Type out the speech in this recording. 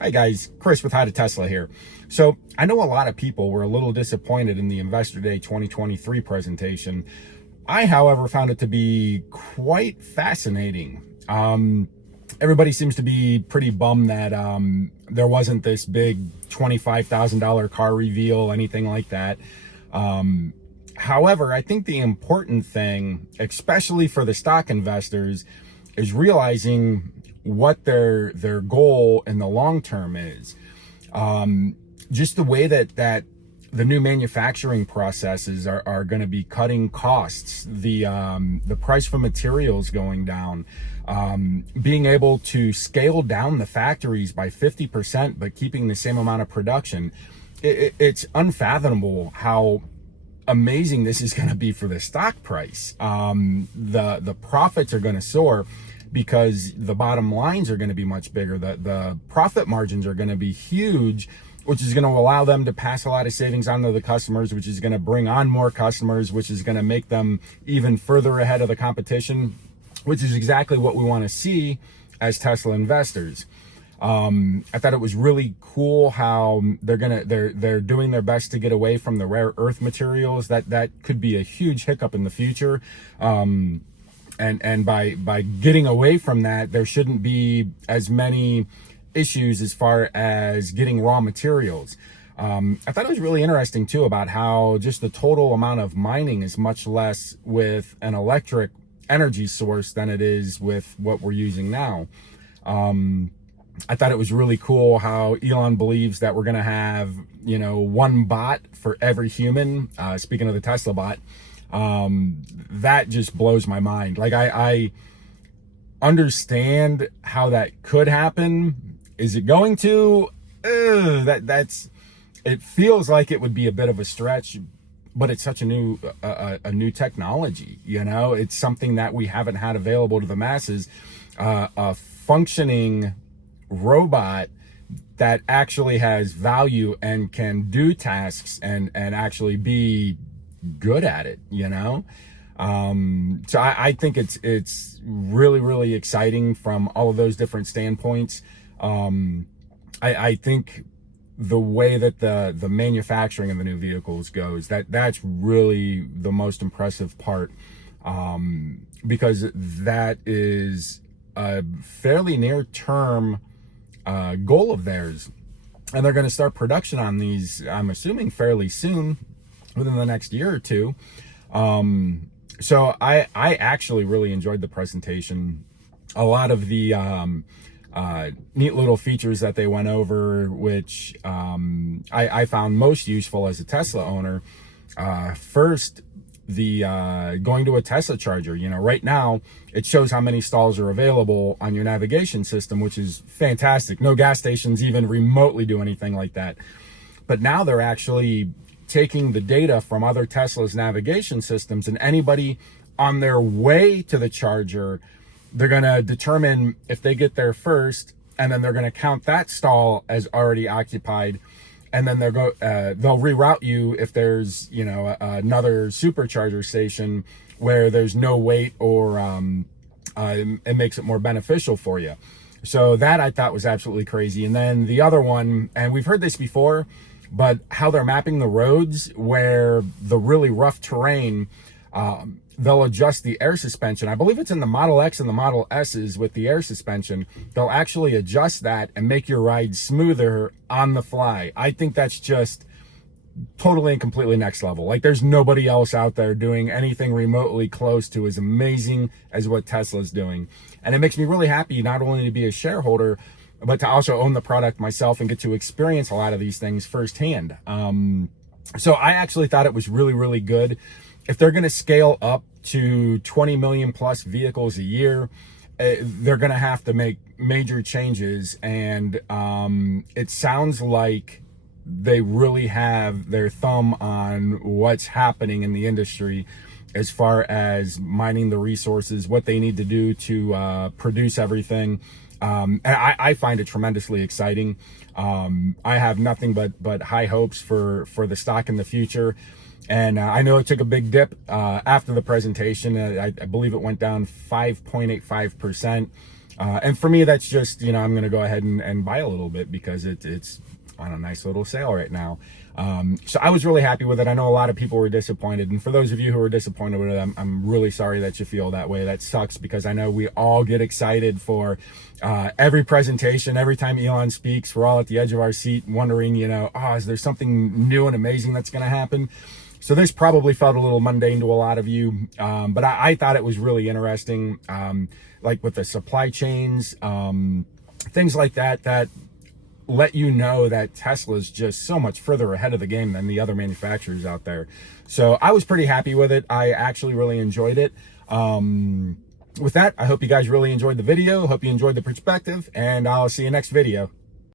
Hi guys, Chris with How to Tesla here. So I know a lot of people were a little disappointed in the Investor Day 2023 presentation. I, however, found it to be quite fascinating. Everybody seems to be pretty bummed that there wasn't this big $25,000 car reveal, anything like that. However, I think the important thing, especially for the stock investors, is realizing what their goal in the long term is. Just the way that the new manufacturing processes are going to be cutting costs, the price for materials going down, being able to scale down the factories by 50% but keeping the same amount of production. It's unfathomable how amazing this is going to be for the stock price. The profits are going to soar because the bottom lines are going to be much bigger. The profit margins are going to be huge, which is going to allow them to pass a lot of savings on to the customers, which is going to bring on more customers, which is going to make them even further ahead of the competition, which is exactly what we want to see as Tesla investors. I thought it was really cool how they're doing their best to get away from the rare earth materials. That could be a huge hiccup in the future. And by getting away from that, there shouldn't be as many issues as far as getting raw materials. I thought it was really interesting too about how just the total amount of mining is much less with an electric energy source than it is with what we're using now. I thought it was really cool how Elon believes that we're going to have, one bot for every human. Speaking of the Tesla bot, that just blows my mind. Like I understand how that could happen. Is it going to? It feels like it would be a bit of a stretch, but it's such a new technology. It's something that we haven't had available to the masses. A functioning robot that actually has value and can do tasks and actually be good at it. So I think it's really, really exciting from all of those different standpoints. I think the way that the manufacturing of the new vehicles goes, that's really the most impressive part, because that is a fairly near term goal of theirs, and they're going to start production on these, I'm assuming, fairly soon, within the next year or two. So I actually really enjoyed the presentation. A lot of the neat little features that they went over, which I found most useful as a Tesla owner. First, the going to a Tesla charger. Right now it shows how many stalls are available on your navigation system, which is fantastic. No gas stations even remotely do anything like that. But now they're actually taking the data from other Tesla's navigation systems, and anybody on their way to the charger, they're going to determine if they get there first, and then they're going to count that stall as already occupied. And then they'll reroute you if there's, another supercharger station where there's no wait, or it makes it more beneficial for you. So that I thought was absolutely crazy. And then the other one, and we've heard this before, but how they're mapping the roads where the really rough terrain, they'll adjust the air suspension. I believe it's in the Model X and the Model S's with the air suspension. They'll actually adjust that and make your ride smoother on the fly. I think that's just totally and completely next level. Like, there's nobody else out there doing anything remotely close to as amazing as what Tesla's doing. And it makes me really happy not only to be a shareholder, but to also own the product myself and get to experience a lot of these things firsthand. So I actually thought it was really, really good. If they're going to scale up to 20 million plus vehicles a year, they're going to have to make major changes. And it sounds like they really have their thumb on what's happening in the industry as far as mining the resources, what they need to do to produce everything. I find it tremendously exciting. I have nothing but high hopes for the stock in the future. And I know it took a big dip after the presentation. I believe it went down 5.85%. And for me, that's just, I'm going to go ahead and buy a little bit because it's on a nice little sale right now. So I was really happy with it. I know a lot of people were disappointed. And for those of you who are disappointed with it, I'm really sorry that you feel that way. That sucks because I know we all get excited for every presentation. Every time Elon speaks, we're all at the edge of our seat wondering, is there something new and amazing that's going to happen? So this probably felt a little mundane to a lot of you, but I thought it was really interesting, like with the supply chains, things like that let you know that Tesla's just so much further ahead of the game than the other manufacturers out there. So I was pretty happy with it. I actually really enjoyed it. With that, I hope you guys really enjoyed the video. Hope you enjoyed the perspective, and I'll see you next video.